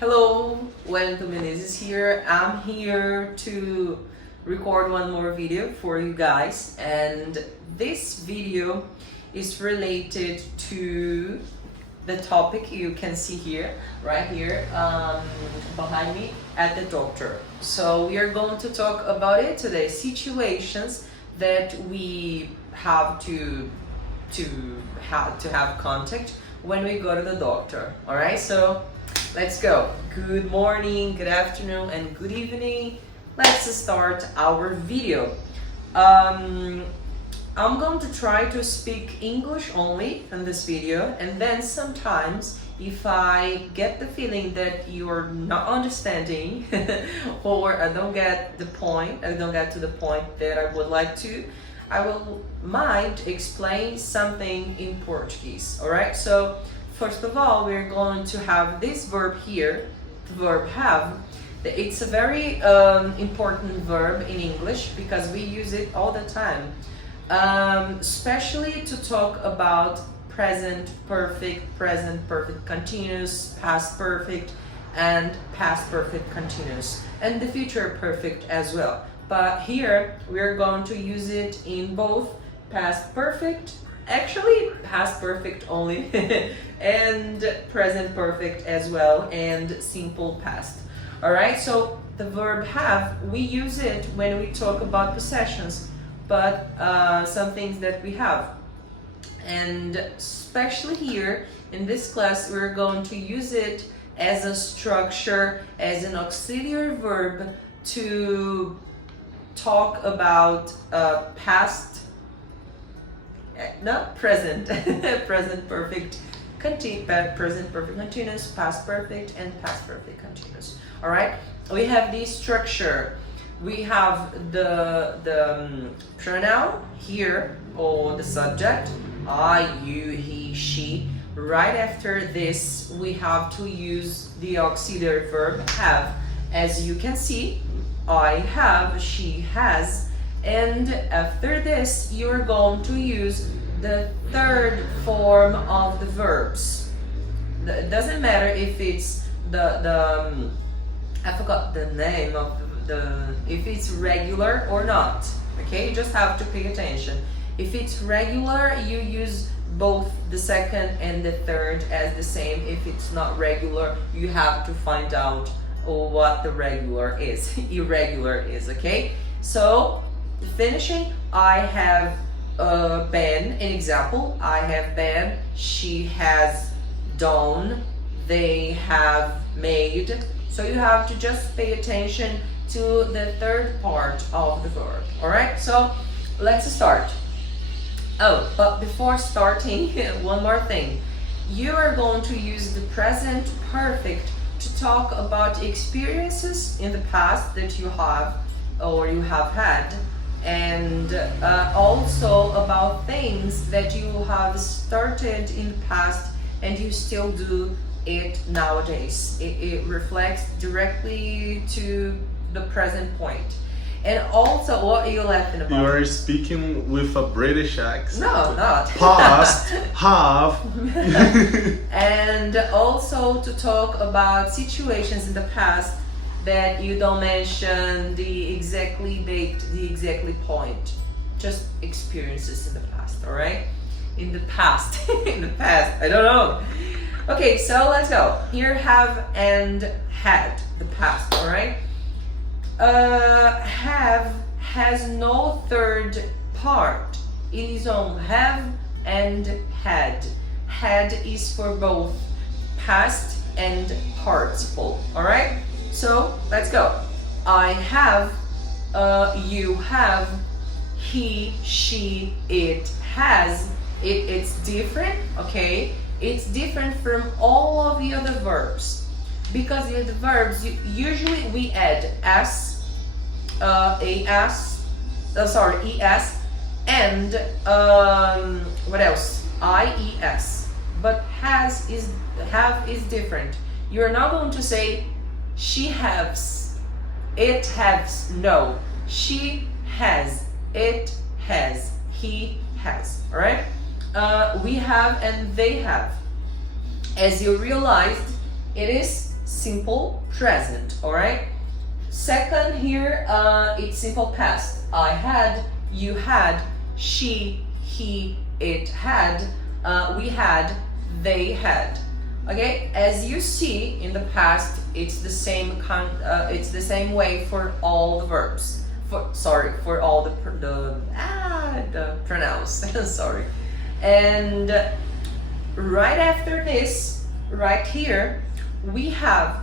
Hello, Weliton Menezes here. I'm here to record one more video for you guys, and this video is related to the topic you can see here, right here, behind me at the doctor. So we are going to talk about it today, situations that we have to have contact when we go to the doctor. All right, so let's go. Good morning, good afternoon, and good evening. Let's start our video. I'm going to try to speak English only in this video, and then sometimes if I get the feeling that you're not understanding or I don't get to the point that I would like to, I might explain something in Portuguese. All right, so first of all, we're going to have this verb here, the verb have. It's a very important verb in English because we use it all the time, especially to talk about present perfect continuous, past perfect, and past perfect continuous, and the future perfect as well. But here we're going to use it in both past perfect, actually past perfect only, and present perfect as well, and simple past. All right, so the verb have, we use it when we talk about possessions, but some things that we have. And especially here in this class, we're going to use it as a structure, as an auxiliary verb to talk about present present perfect continuous, past perfect, and past perfect continuous. All right, we have this structure. We have the pronoun here, or the subject, I, you, he, she. Right after this, we have to use the auxiliary verb have. As you can see, I have, she has, and after this, you're going to use the third form of the verbs. It doesn't matter if it's I forgot the name of if it's regular or not. Okay, you just have to pay attention. If it's regular, you use both the second and the third as the same. If it's not regular, you have to find out what the irregular is. Okay, so finishing, I have been. An example, I have been, she has done, they have made. So you have to just pay attention to the third part of the verb. All right, so let's start. Oh, but before starting, one more thing. You are going to use the present perfect to talk about experiences in the past that you have or you have had, and also about things that you have started in the past and you still do it nowadays. It reflects directly to the present point. And also, what are you laughing about? You are speaking with a British accent. No, not. Past, have. And also to talk about situations in the past that you don't mention the exactly date, the exactly point. Just experiences in the past, all right? In the past, in the past, I don't know. Okay, so let's go. Here, have and had, the past, all right? Have has no third part. It is on have and had. Had is for both past and participle, all right? So let's go. I have, you have, he, she, it has. It's different, okay? It's different from all of the other verbs, because the other verbs usually we add s, es, and what else? ies. But have is different. You're not going to say she has, it has. No, she has, it has, he has. All right. We have and they have. As you realized, it is simple present, all right? Second here, it's simple past. I had, you had, she, he, it had, we had, they had. Okay, as you see in the past, it's the same way for all the verbs. For all the pronouns. Sorry. And right after this, right here, we have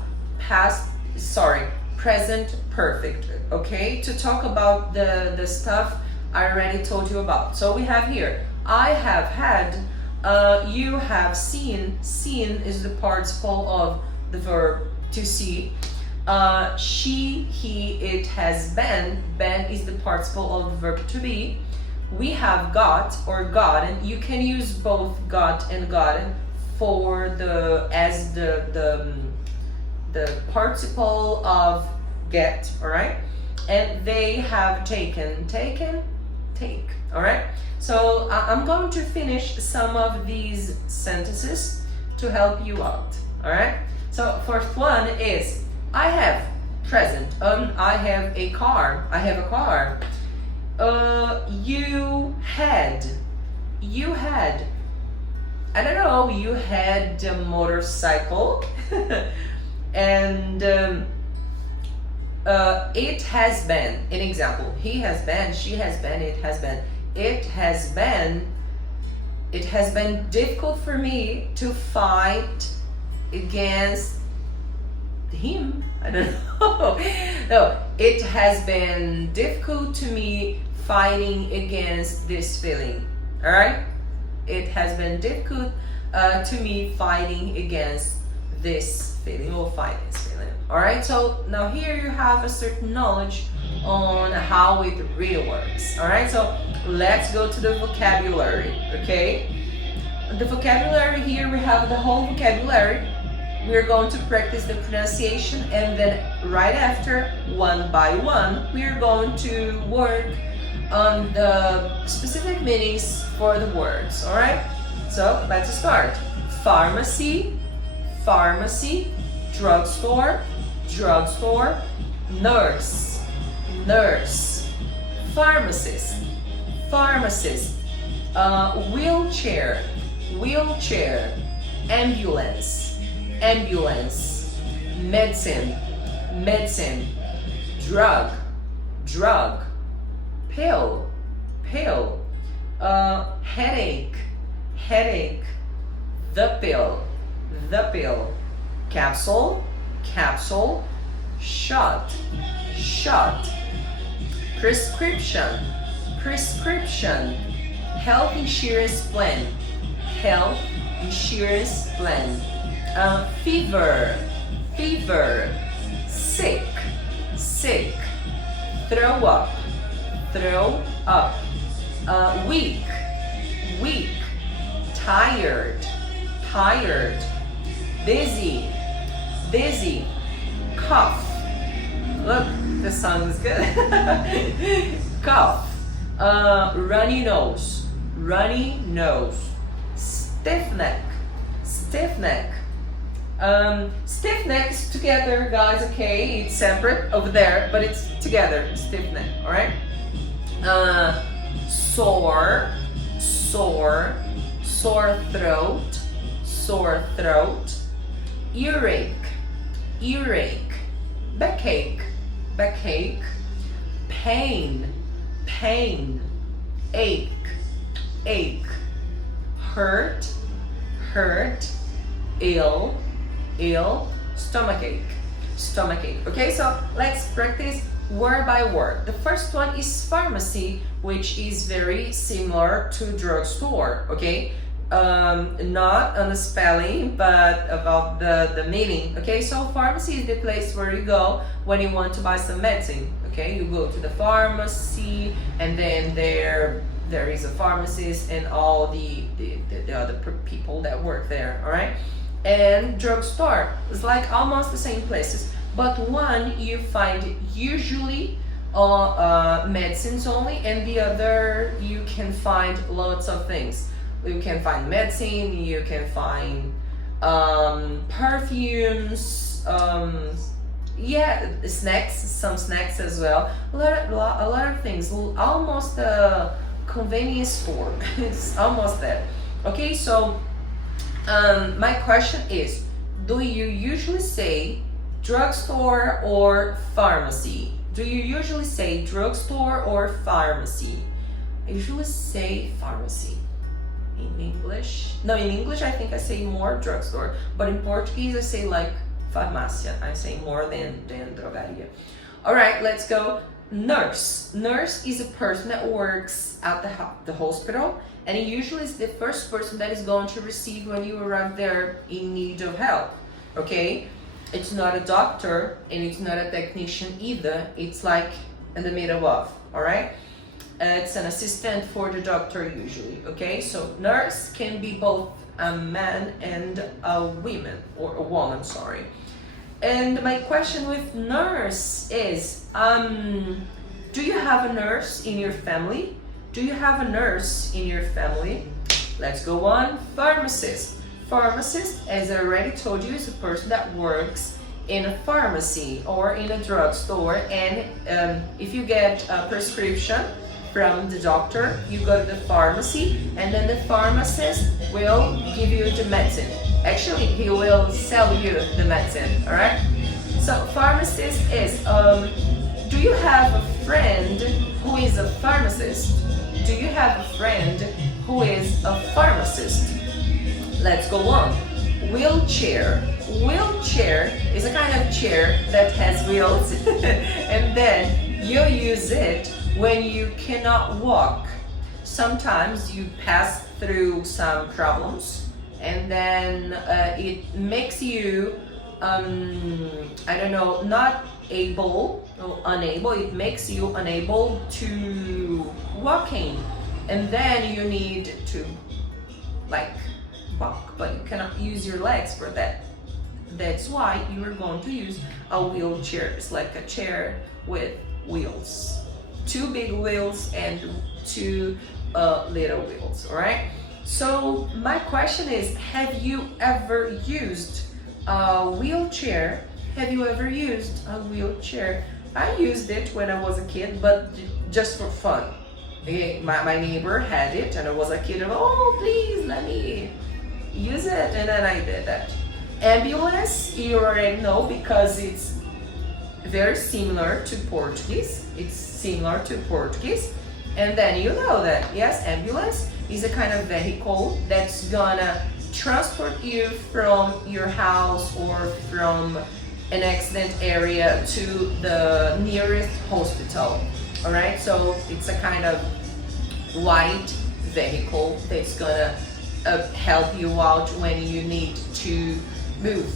present perfect. Okay, to talk about the stuff I already told you about. So we have here, I have had, you have seen. Seen is the participle of the verb to see. She, he, it has been. Been is the participle of the verb to be. We have got or gotten. You can use both got and gotten for as the participle of get. All right, and they have taken. Taken, take. All right. So I'm going to finish some of these sentences to help you out. All right. So first one is I have present. I have a car. I have a car. You had. You had. I don't know. You had a motorcycle, and it has been. An example. He has been. She has been. It has been. It has been difficult for me to fight against him. I don't know. No, it has been difficult to me fighting against this feeling. All right? It has been difficult to me fighting against this feeling or fight this feeling. All right? So now here you have a certain knowledge on how it really works. All right? So let's go to the vocabulary, okay? The vocabulary here, we have the whole vocabulary. We're going to practice the pronunciation, and then right after, one by one, we're going to work on the specific meanings for the words, all right? So let's start. Pharmacy, pharmacy, drugstore, drugstore, nurse, nurse, pharmacist, pharmacist, wheelchair, wheelchair, ambulance, ambulance, medicine, medicine, drug, drug, pill, pill, headache, headache, the pill, capsule, capsule, shot, shot, prescription, prescription, health insurance plan, health insurance plan, fever, fever, sick, sick, throw up, weak, weak, tired, tired, busy, busy, cough. Look, the song is good. Cough. Runny nose, runny nose. Stiff neck, stiff neck. Stiff neck is together, guys, okay? It's separate over there, but it's together. Stiff neck, all right? Sore, sore, sore throat, sore throat. Earache, earache. Backache, backache. Pain, pain. Ache, ache. Hurt, hurt. Ill, ill. Stomachache, stomachache. Okay, so let's practice word by word. The first one is pharmacy, which is very similar to drugstore, okay? Not on the spelling, but about the meaning, okay? So pharmacy is the place where you go when you want to buy some medicine, okay? You go to the pharmacy, and then there is a pharmacist and all the other people that work there, all right? And drugstore is like almost the same places, but one you find usually medicines only, and the other you can find lots of things. You can find medicine, you can find perfumes, use snacks, some snacks as well. A lot of things. Almost a convenience store. It's almost there. Okay, so my question is, do you usually say drugstore or pharmacy? Do you usually say drugstore or pharmacy? I usually say pharmacy. In English, no, in English I think I say more drugstore, but in Portuguese I say like farmácia. I say more than drogaria. All right, let's go. Nurse. Nurse is a person that works at the hospital, and it usually is the first person that is going to receive when you arrive there in need of help. Okay, it's not a doctor and it's not a technician either. It's like in the middle of. All right. It's an assistant for the doctor usually, okay? So nurse can be both a man and a woman, sorry. And my question with nurse is, do you have a nurse in your family? Do you have a nurse in your family? Let's go on. Pharmacist. Pharmacist, as I already told you, is a person that works in a pharmacy or in a drugstore, and if you get a prescription from the doctor, you go to the pharmacy, and then the pharmacist will give you the medicine. Actually, he will sell you the medicine, all right? So pharmacist is, do you have a friend who is a pharmacist? Do you have a friend who is a pharmacist? Let's go on. Wheelchair. Wheelchair is a kind of chair that has wheels and then you use it when you cannot walk. Sometimes you pass through some problems and then it makes you, not able or unable, it makes you unable to walking, and then you need to like walk, but you cannot use your legs for that. That's why you are going to use a wheelchair. It's like a chair with wheels. 2 big wheels and 2 little wheels, all right? So my question is, have you ever used a wheelchair? Have you ever used a wheelchair? I used it when I was a kid, but just for fun. My neighbor had it and I was a kid, and oh, please let me use it, and then I did that. Ambulance, you already know because it's very similar to Portuguese. It's similar to Portuguese. And then you know that, yes, ambulance is a kind of vehicle that's gonna transport you from your house or from an accident area to the nearest hospital. All right, so it's a kind of white vehicle that's gonna help you out when you need to move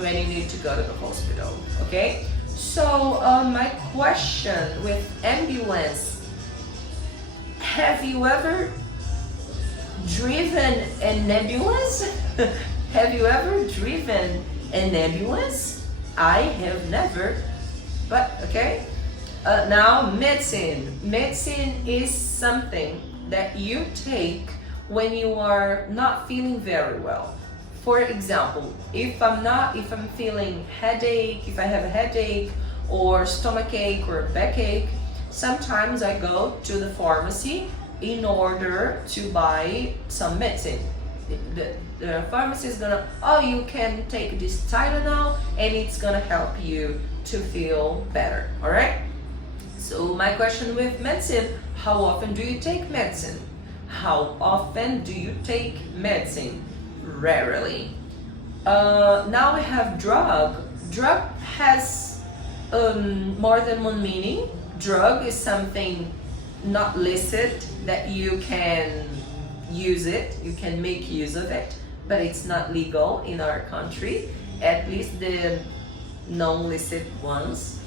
when you need to go to the hospital. Okay, so my question with ambulance: have you ever driven an ambulance? Have you ever driven an ambulance? I have never, but okay. Now medicine. Medicine is something that you take when you are not feeling very well. For example, if I'm feeling headache, if I have a headache or stomachache or backache, sometimes I go to the pharmacy in order to buy some medicine. The pharmacy is gonna, oh, you can take this Tylenol and it's gonna help you to feel better, all right? So my question with medicine: how often do you take medicine? How often do you take medicine? Rarely. Now we have drug. Drug has more than one meaning. Drug is something not listed that you can use it, you can make use of it, but it's not legal in our country, at least the non-listed ones.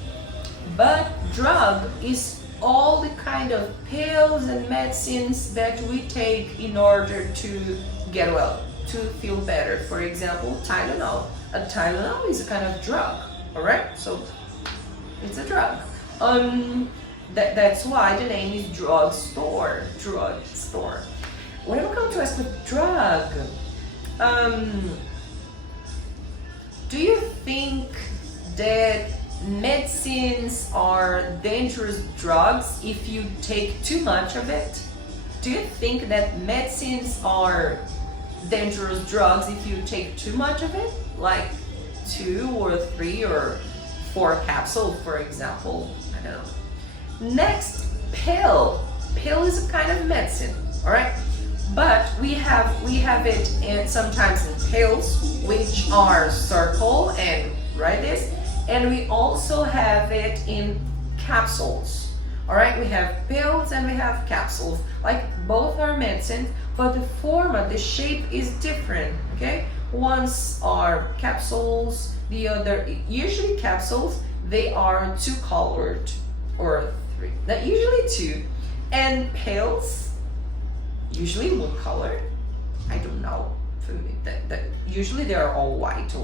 But drug is all the kind of pills and medicines that we take in order to get well, to feel better. For example, Tylenol. A Tylenol is a kind of drug, all right? So it's a drug. That's why the name is drugstore. Drugstore. What am I going to ask with drug? Do you think that medicines are dangerous drugs if you take too much of it? Do you think that medicines are dangerous drugs if you take too much of it? Like 2 or 3 or 4 capsules, for example. I don't know. Next, pill. Pill is a kind of medicine, all right? But we have it sometimes in pills, which are circle and write this, and we also have it in capsules. All right, we have pills and we have capsules. Like both are medicines, but the format, the shape is different. Okay, ones are capsules, the other usually capsules. They are 2 colored or 3. Not usually 2, and pills usually 1 color. I don't know. That usually they are all white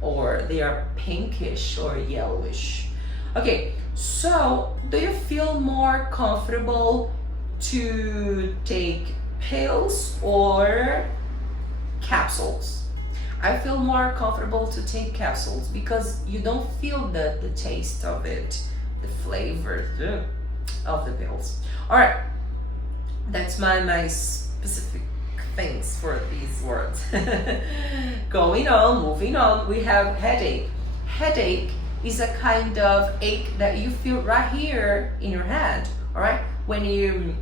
or they are pinkish or yellowish. Okay, so do you feel more comfortable to take pills or capsules? I feel more comfortable to take capsules because you don't feel the taste of it, the flavor of the pills. All right, that's my specific things for these words. Going on, moving on, we have headache. Headache is a kind of ache that you feel right here in your head, all right? When you,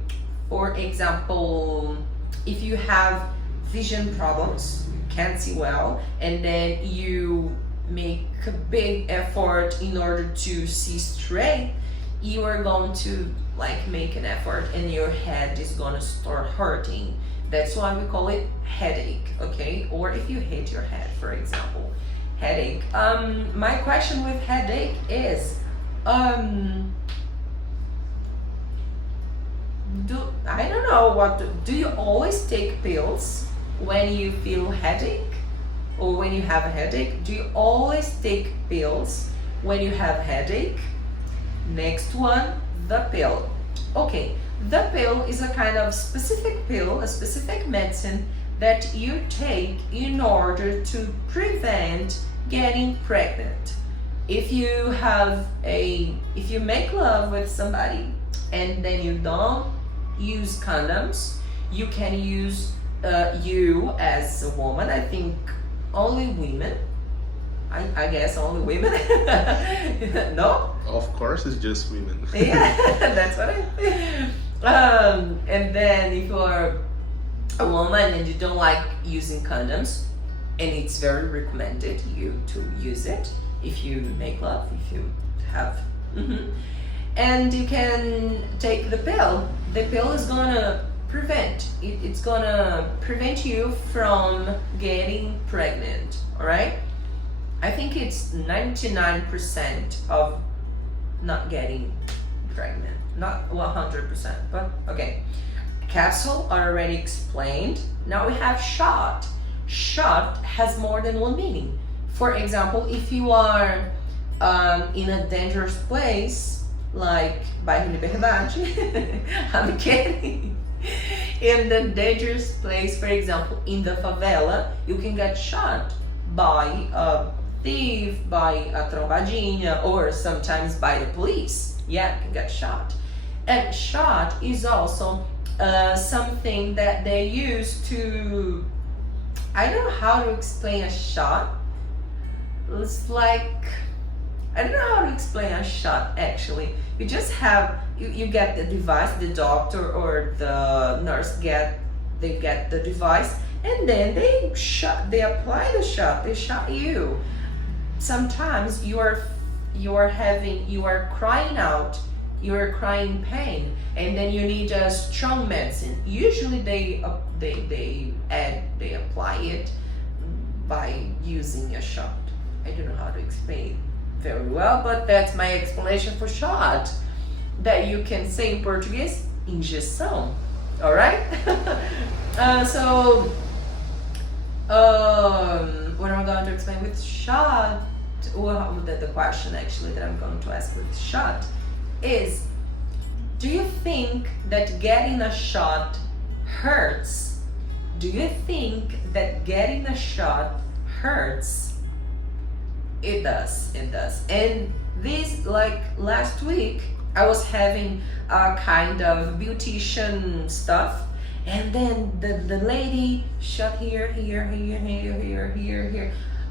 for example, if you have vision problems, you can't see well, and then you make a big effort in order to see straight, you are going to like make an effort and your head is gonna start hurting. That's why we call it headache, okay? Or if you hit your head, for example, headache. My question with headache is, I don't know do you always take pills when you feel headache or when you have a headache? Do you always take pills when you have headache? Next one, the pill. Okay, the pill is a kind of specific pill, a specific medicine that you take in order to prevent getting pregnant. If you make love with somebody and then you don't use condoms, you can use you as a woman. I think only women. I guess only women. No? Of course, it's just women. Yeah, that's what I think. And then if you are a woman and you don't like using condoms, and it's very recommended you to use it if you make love, if you have. And you can take the pill. The pill is gonna it's gonna prevent you from getting pregnant, all right? I think it's 99% of not getting pregnant, not 100%, but okay. Capsule already explained. Now we have shot. Shot has more than one meaning. For example, if you are in a dangerous place, like bairro Liberdade, I'm kidding. In the dangerous place, for example, in the favela, you can get shot by a thief, by a trombadinha, or sometimes by the police. Yeah, you can get shot. And shot is also something that they use to, I don't know how to explain a shot. It's like, I don't know how to explain a shot actually. You just have, you get the device, the doctor or the nurse get the device, and then they apply the shot, they shot you. Sometimes you are crying out, you are crying pain, and then you need a strong medicine. Usually they apply it by using a shot. I don't know how to explain very well, but that's my explanation for shot. That you can say in Portuguese, injeção. All right? What am I going to explain with shot? Well, the question actually that I'm going to ask with shot is, do you think that getting a shot hurts? Do you think that getting a shot hurts? It does, it does. And this, like last week, I was having a kind of beautician stuff, and then the lady shot here,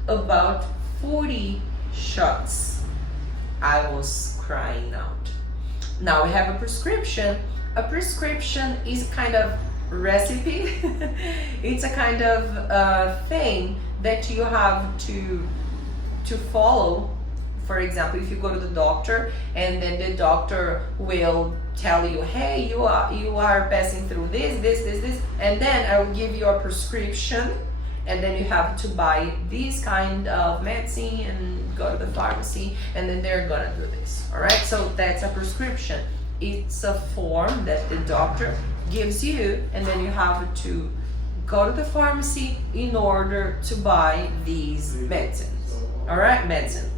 about 40 shots. I was crying out. Now we have a prescription. A prescription is kind of recipe. It's a kind of thing that you have to follow. For example, if you go to the doctor and then the doctor will tell you, hey, you are passing through this, and then I will give you a prescription, and then you have to buy this kind of medicine and go to the pharmacy, and then they're gonna do this. All right, so that's a prescription. It's a form that the doctor gives you, and then you have to go to the pharmacy in order to buy these medicines. All right, medicine.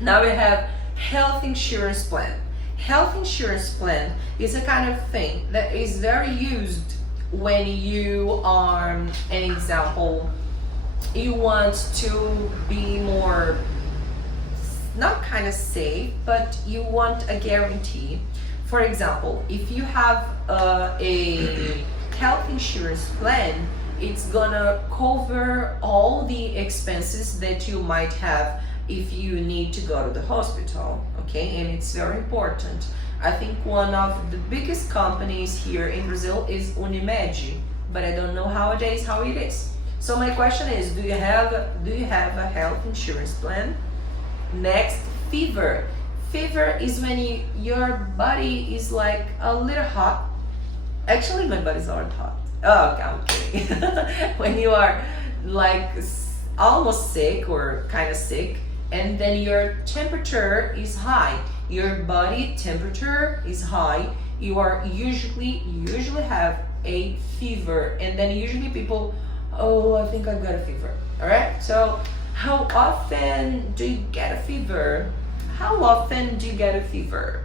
Now we have health insurance plan. Health insurance plan is a kind of thing that is very used when you are, an example, you want to be more, not kind of safe, but you want a guarantee. For example, if you have a health insurance plan, it's gonna cover all the expenses that you might have if you need to go to the hospital, okay? And it's very important. I think one of the biggest companies here in Brazil is Unimed, but I don't know nowadays how it is. So my question is, do you have a health insurance plan? Next, fever. Fever is when your body is like a little hot. Actually, my body's not hot. Oh, okay, I'm kidding. When you are like almost sick or kind of sick, and then your temperature is high, your body temperature is high, you are usually have a fever, and then usually people, oh, I think I've got a fever. All right, so how often do you get a fever? How often do you get a fever?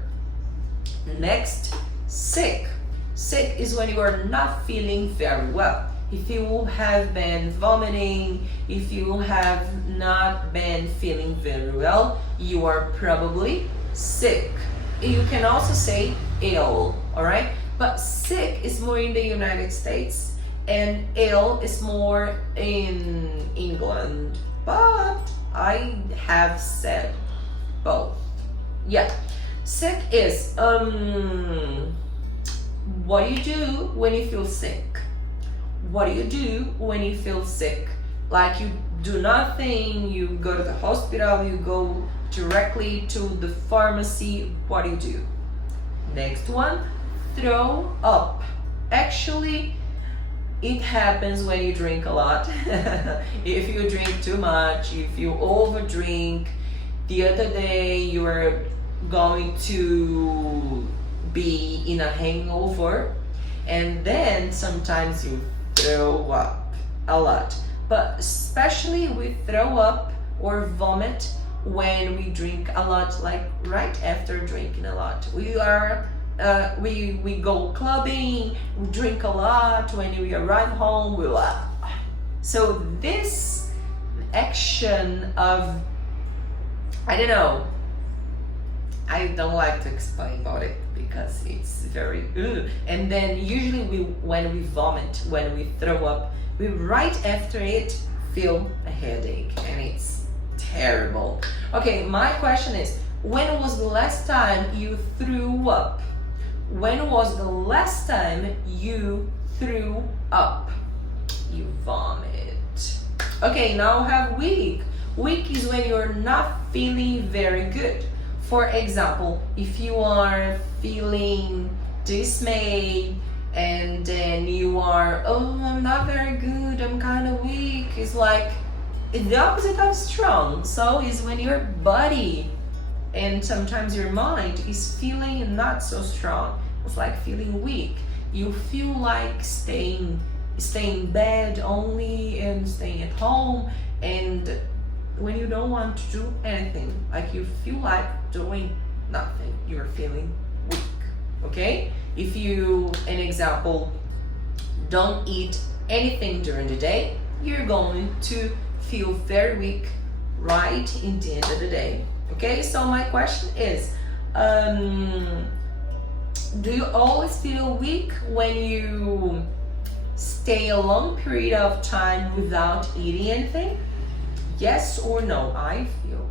Next, sick. Sick is when you are not feeling very well. If you have been vomiting, if you have not been feeling very well, you are probably sick. You can also say ill, all right? But sick is more in the United States and ill is more in England. But I have said both. Yeah, sick is what do you do when you feel sick? What do you do when you feel sick? Like you do nothing, you go to the hospital, you go directly to the pharmacy. What do you do? Next one, throw up. Actually, it happens when you drink a lot. If you drink too much, if you overdrink. The other day you were going to be in a hangover, and then sometimes you throw up a lot. But especially we throw up or vomit when we drink a lot, like right after drinking a lot. We go clubbing, we drink a lot, when we arrive home, we laugh. So this action of, I don't know, I don't like to explain about it because it's very and then usually when we vomit, when we throw up, we right after it feel a headache, and it's terrible. Okay, my question is, when was the last time you threw up? When was the last time you threw up? You vomit. Okay, now we have weak. Weak is when you're not feeling very good. For example, if you are feeling dismayed and then you are, oh, I'm not very good, I'm kind of weak. It's like the opposite of strong. So it's when your body and sometimes your mind is feeling not so strong. It's like feeling weak. You feel like staying in bed only and staying at home, and when you don't want to do anything, like you feel like doing nothing, you're feeling weak. Okay, if you, an example, don't eat anything during the day, you're going to feel very weak right in the end of the day. Okay, so my question is, do you always feel weak when you stay a long period of time without eating anything? Yes or no? I feel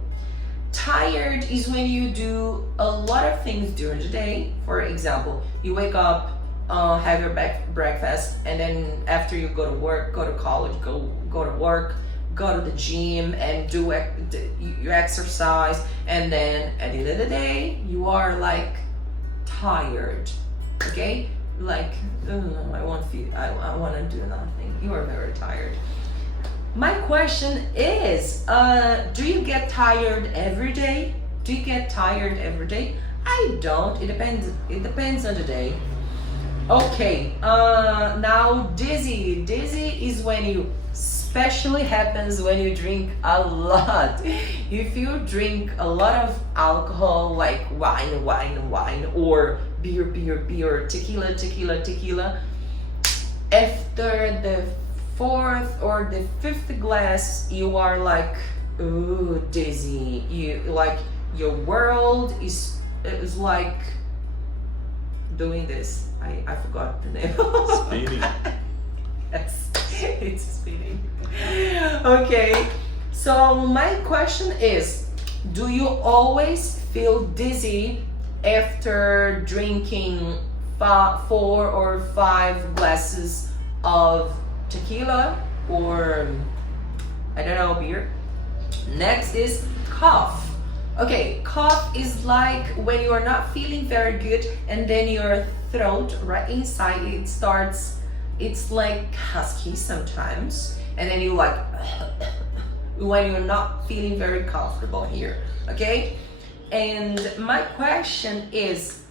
tired is when you do a lot of things during the day. For example, you wake up, have your breakfast, and then after you go to work, go to college, go to work, go to the gym and do your exercise, and then at the end of the day you are like tired. Okay, like I want to do nothing. You are very tired. My question is, do you get tired every day? Do you get tired every day? I don't. It depends on the day. Okay, now dizzy. Dizzy is when you, especially happens when you drink a lot. If you drink a lot of alcohol, like wine, or beer, tequila, after the fourth or the fifth glass, you are like, ooh, dizzy. You like your world is like doing this. I forgot the name. Speeding. Yes, it's speeding. Okay, so my question is, do you always feel dizzy after drinking 4 or 5 glasses of tequila or, I don't know, beer? Next is cough. Okay, cough is like when you are not feeling very good and then your throat right inside it's like husky sometimes, and then you like when you're not feeling very comfortable here. Okay, and my question is,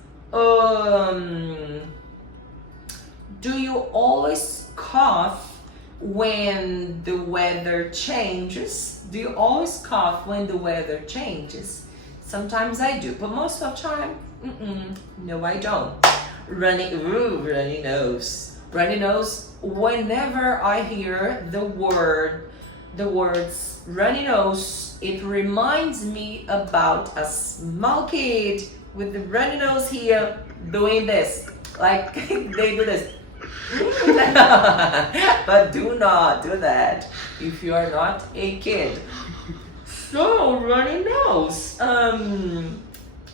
do you always cough when the weather changes? Do you always cough when the weather changes? Sometimes I do, but most of the time, no, I don't. Runny nose. Runny nose. Whenever I hear the words runny nose, it reminds me about a small kid with the runny nose here doing this, like they do this. But do not do that if you are not a kid. So runny nose.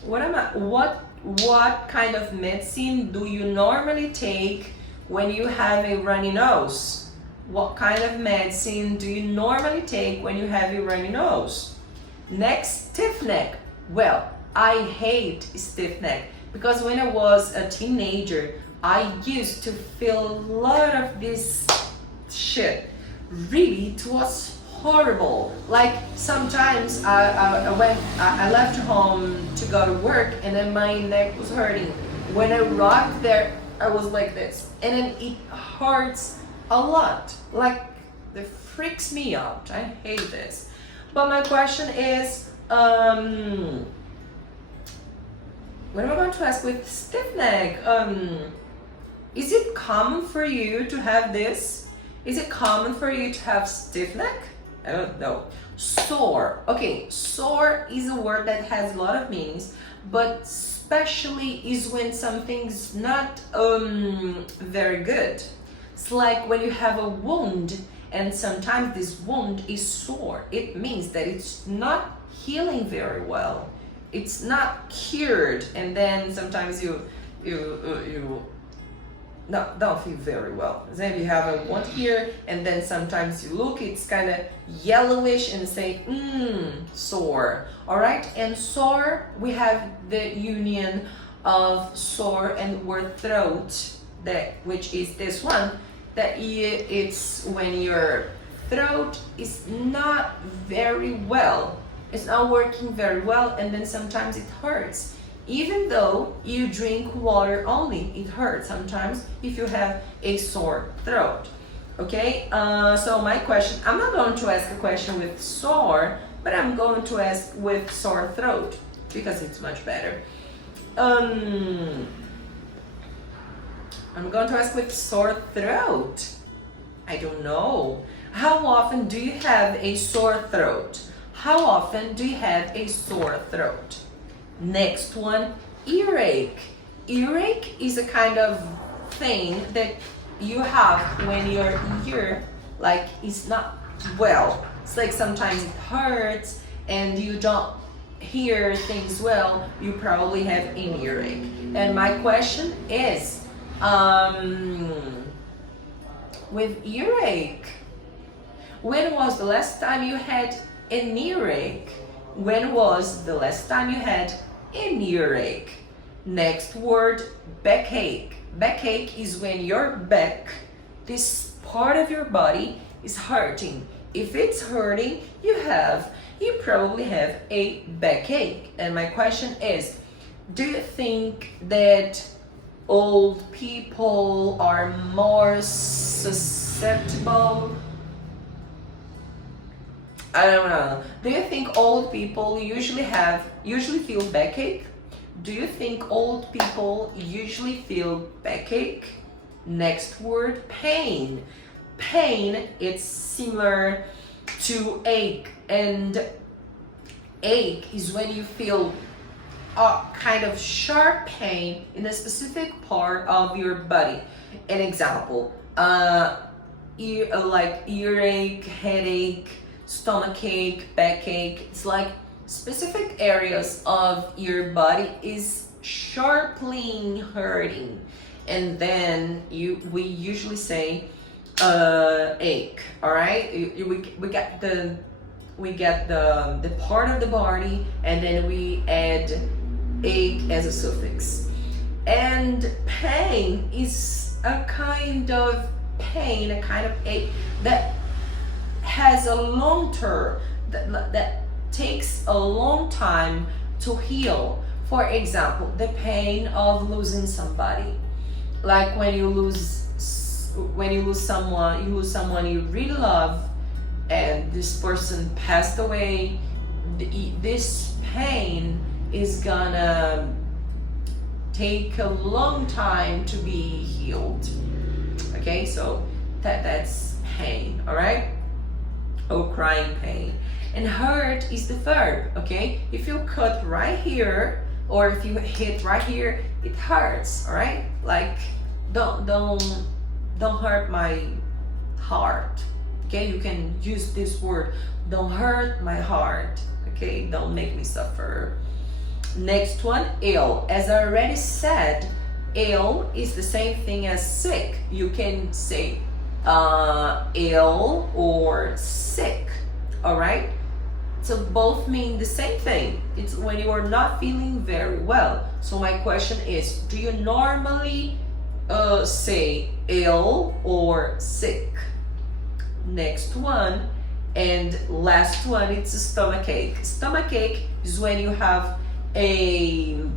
What kind of medicine do you normally take when you have a runny nose? What kind of medicine do you normally take when you have a runny nose? Next, stiff neck. Well, I hate stiff neck because when I was a teenager, I used to feel a lot of this shit. Really, it was horrible. Like sometimes I left home to go to work and then my neck was hurting. When I rocked there, I was like this, and then it hurts a lot. Like it freaks me out. I hate this. But my question is, what am I going to ask with stiff neck? Is it common for you to have this? Is it common for you to have stiff neck? I don't know. Sore. Okay, sore is a word that has a lot of meanings, but especially is when something's not very good. It's like when you have a wound and sometimes this wound is sore. It means that it's not healing very well. It's not cured, and then sometimes you don't feel very well. Then you have a wound here, and then sometimes you look, it's kind of yellowish and say, sore. All right, and sore, we have the union of sore and word throat, which is this one, that it's when your throat is not very well. It's not working very well, and then sometimes it hurts. Even though you drink water only, it hurts sometimes if you have a sore throat. Okay, so my question, I'm not going to ask a question with sore, but I'm going to ask with sore throat because it's much better. I'm going to ask with sore throat. I don't know. How often do you have a sore throat? How often do you have a sore throat? Next one, earache. Earache is a kind of thing that you have when your ear like is not well. It's like sometimes it hurts and you don't hear things well. You probably have an earache. And my question is, with earache, when was the last time you had an earache? When was the last time you had an earache? Next word, backache. Backache is when your back, this part of your body, is hurting. If it's hurting, you probably have a backache. And my question is, do you think that old people are more susceptible? I don't know. Do you think old people usually feel backache? Do you think old people usually feel backache? Next word, pain. Pain, it's similar to ache, and ache is when you feel a kind of sharp pain in a specific part of your body. An example, like earache, headache, stomachache, backache. It's like specific areas of your body is sharply hurting, and then we usually say ache. All right, we get the part of the body, and then we add ache as a suffix. And pain is a kind of pain, a kind of ache that has a long term, that takes a long time to heal. For example, the pain of losing somebody, like when you lose someone you really love, and this person passed away. This pain is gonna take a long time to be healed. Okay, so that's pain. All right, crying pain. And hurt is the verb. Okay, if you cut right here or if you hit right here, it hurts. All right, like don't hurt my heart. Okay, you can use this word, don't hurt my heart. Okay, don't make me suffer. Next one, ill. As I already said, ill is the same thing as sick. You can say ill or sick. All right, so both mean the same thing. It's when you are not feeling very well. So my question is, do you normally say ill or sick? Next one and last one, it's a stomachache. Stomachache is when you have an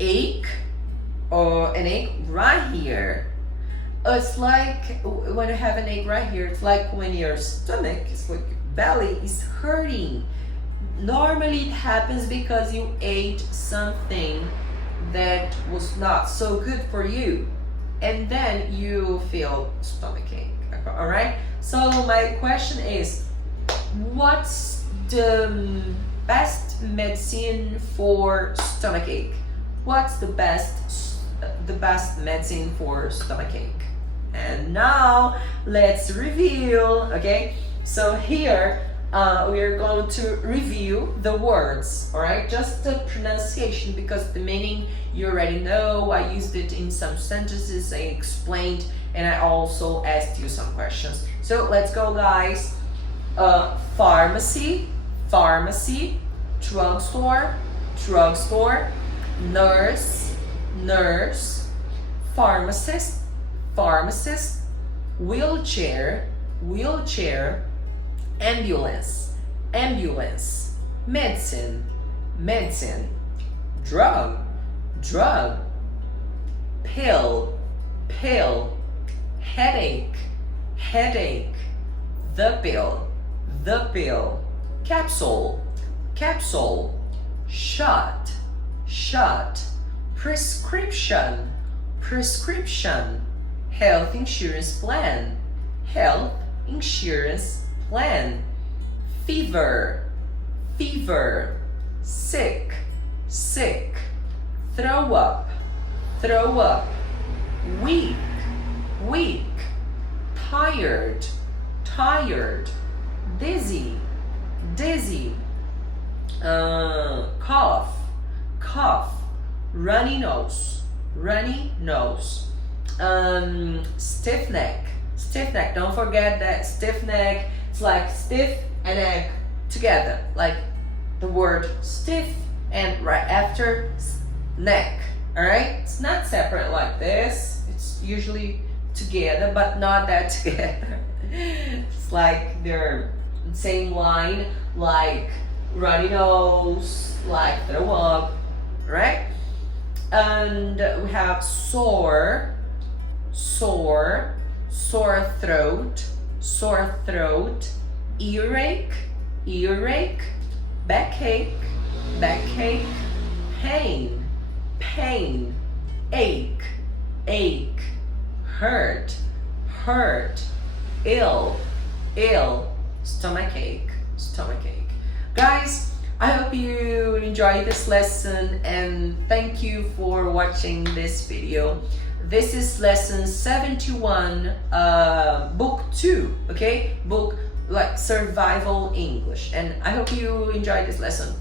ache or an ache right here. It's like when you have an ache right here, it's like when your stomach, it's like your belly is hurting. Normally it happens because you ate something that was not so good for you, and then you feel stomachache. All right, so my question is, what's the best medicine for stomachache? What's the best medicine for stomachache? And now let's review. Okay, so here we are going to review the words. All right, just the pronunciation, because the meaning you already know. I used it in some sentences, I explained, and I also asked you some questions. So let's go, guys. Pharmacy, pharmacy. Drugstore, drugstore. Nurse, nurse. Pharmacist, pharmacist. Wheelchair, wheelchair. Ambulance, ambulance. Medicine, medicine. Drug, drug. Pill, pill. Headache, headache. The pill, the pill. Capsule, capsule. Shot, shot. Prescription, prescription. Health insurance plan, health insurance plan. Fever, fever, sick, sick, throw up, throw up, weak, weak, tired, tired, dizzy, dizzy, cough, cough, runny nose, runny nose, stiff neck, stiff neck. Don't forget that stiff neck. It's like stiff and neck together, like the word stiff and right after neck. All right, it's not separate like this. It's usually together, but not that together. It's like they're same line, like runny nose, like throw up, right? And we have sore, sore, sore throat, earache, earache, backache, backache, pain, pain, ache, ache, hurt, hurt, ill, ill, stomachache, stomachache. Guys, I hope you enjoyed this lesson and thank you for watching this video. This is lesson 71, book 2, okay? Book like survival English. And I hope you enjoyed this lesson.